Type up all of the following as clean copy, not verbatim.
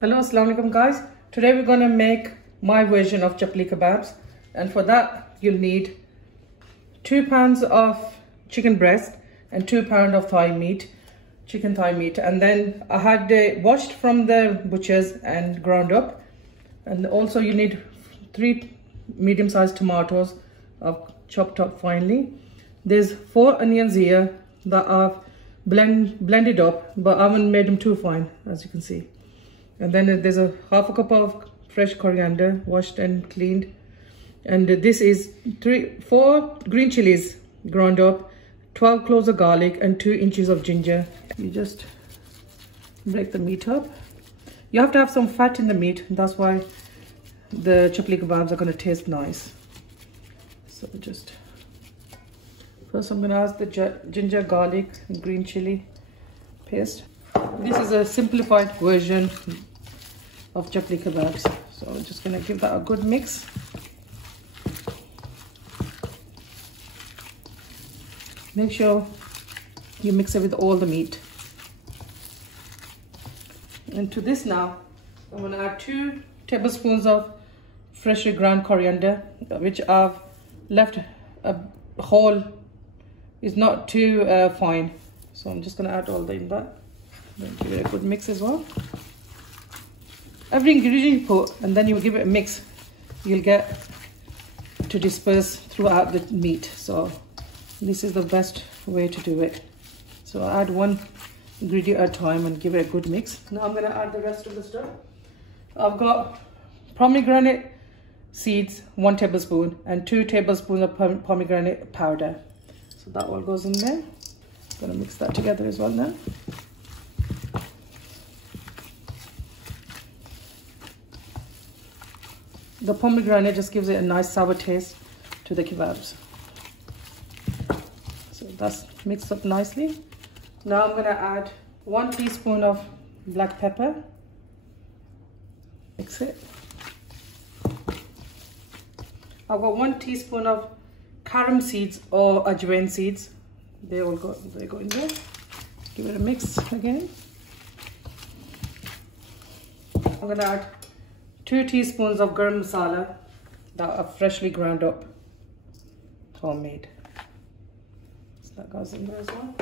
Hello, assalamu alaikum guys. Today we're going to make my version of chapli kebabs, and for that you'll need 2 pounds of chicken breast and 2 pounds of chicken thigh meat, and then I had washed from the butchers and ground up. And also you need 3 medium-sized tomatoes chopped up finely. There's 4 onions here that I've blended up, but I haven't made them too fine, as you can see. And then there's half a cup of fresh coriander, washed and cleaned. And this is 4 green chilies ground up, 12 cloves of garlic and 2 inches of ginger. You just break the meat up. You have to have some fat in the meat. That's why the chapli kebabs are going to taste nice. So first I'm going to add the ginger, garlic and green chili paste. This is a simplified version of chapli kebabs, so I'm just going to give that a good mix. Make sure you mix it with all the meat. And to this now, I'm going to add 2 tablespoons of freshly ground coriander, which I've left a whole, is not too fine. So I'm just going to add all in that. Then give it a good mix as well. Every ingredient you put and then you give it a mix, you'll get to disperse throughout the meat. So this is the best way to do it. So I add 1 ingredient at a time and give it a good mix. Now I'm going to add the rest of the stuff. I've got pomegranate seeds, 1 tablespoon, and 2 tablespoons of pomegranate powder. So that all goes in there. I'm going to mix that together as well now. The pomegranate just gives it a nice sour taste to the kebabs. So that's mixed up nicely. Now I'm going to add 1 teaspoon of black pepper. Mix it. I've got 1 teaspoon of Carom seeds or Ajwain seeds. They go in there. Give it a mix again. I'm going to add 2 teaspoons of Garam Masala that are freshly ground up, homemade. So that goes in there as well.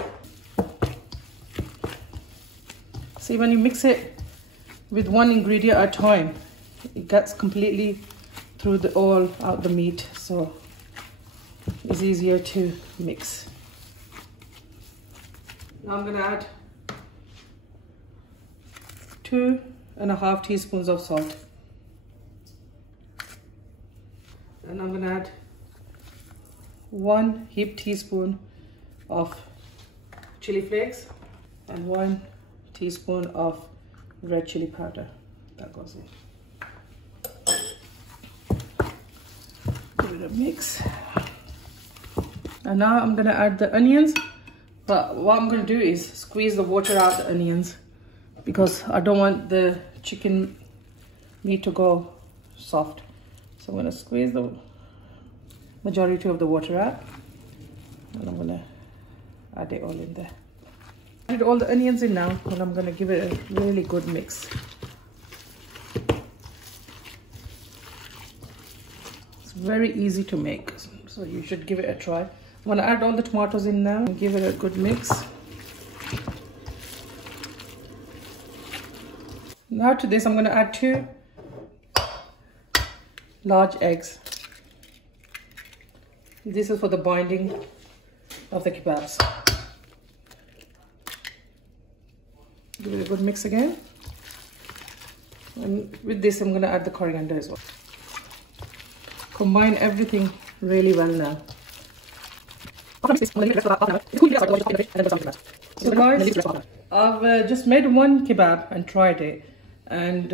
See, when you mix it with 1 ingredient at a time, it gets completely through all out the meat, so it's easier to mix. Now I'm going to add 2.5 teaspoons of salt. And I'm going to add 1 heaped teaspoon of chili flakes and 1 teaspoon of red chili powder. That goes in. Give it a mix. And now I'm going to add the onions. But what I'm going to do is squeeze the water out of the onions, because I don't want the chicken meat to go soft. So I'm going to squeeze the majority of the water out, and I'm going to add it all in there. Add all the onions in now, and I'm going to give it a really good mix. It's very easy to make, so you should give it a try. I'm going to add all the tomatoes in now and give it a good mix. Now to this, I'm going to add 2 large eggs. This is for the binding of the kebabs. Give it a good mix again. And with this, I'm going to add the coriander as well. Combine everything really well now. So guys, I've just made 1 kebab and tried it. And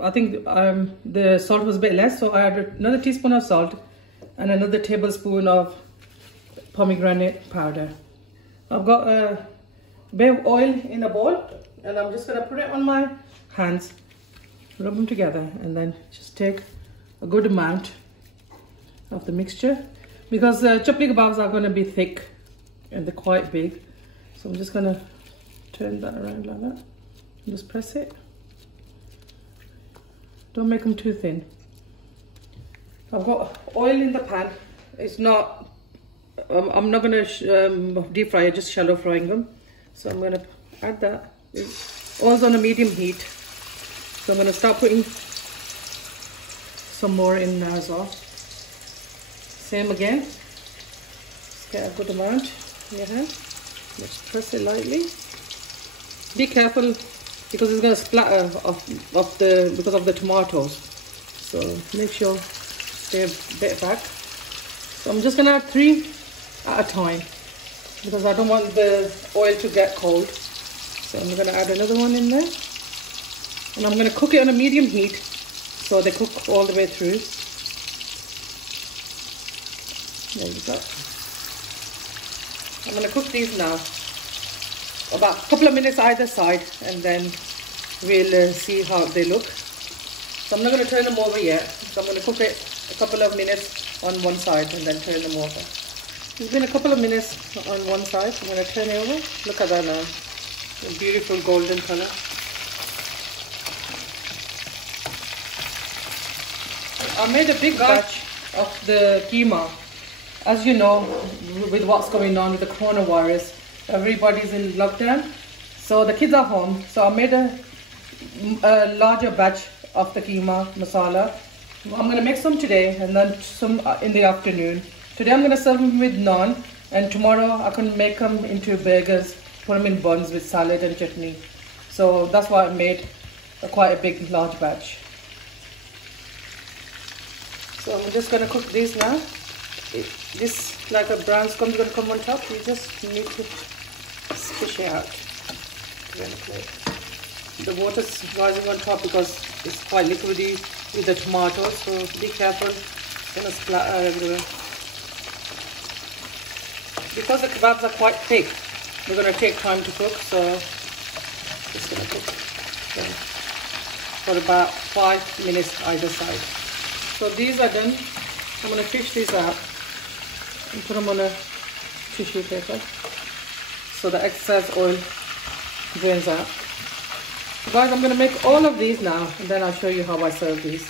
I think the salt was a bit less, so I added another teaspoon of salt and another tablespoon of pomegranate powder. I've got a bit of oil in a bowl, and I'm just going to put it on my hands, rub them together, and then just take a good amount of the mixture, because chapli kebabs are going to be thick and they're quite big. So I'm just going to turn that around like that and just press it. Don't make them too thin. I've got oil in the pan. It's not, I'm not going to deep fry it, just shallow frying them. So I'm going to add that. Oil's on a medium heat. So I'm going to start putting some more in now as well. Same again. Just get a good amount in your hand. Just press it lightly. Be careful because it's going to splatter because of the tomatoes. So make sure stay a bit back. So I'm just going to add 3 at a time because I don't want the oil to get cold. So I'm going to add another one in there. And I'm going to cook it on a medium heat so they cook all the way through. There you go. I'm going to cook these now. About a couple of minutes either side, and then we'll see how they look. So I'm not going to turn them over yet. So I'm going to cook it a couple of minutes on one side and then turn them over. It's been a couple of minutes on one side. I'm going to turn it over. Look at that now. A beautiful golden color. I made a big batch of the keema. As you know, with what's going on with the coronavirus, everybody's in lockdown, so the kids are home. So I made a larger batch of the keema masala. I'm going to make some today and then some in the afternoon. Today I'm going to serve them with naan, and tomorrow I can make them into burgers, put them in buns with salad and chutney. So that's why I made quite a big large batch. So I'm just going to cook these now. This like a brown scum is going to come on top. You just need to fish it out. The water's rising on top because it's quite liquidy with the tomatoes, so be careful, it's going to splatter everywhere. Because the kebabs are quite thick, they're going to take time to cook, so just going to cook for about 5 minutes either side. So these are done. I'm going to fish these out and put them on a tissue paper so the excess oil drains out. Guys, I'm going to make all of these now and then I'll show you how I serve these.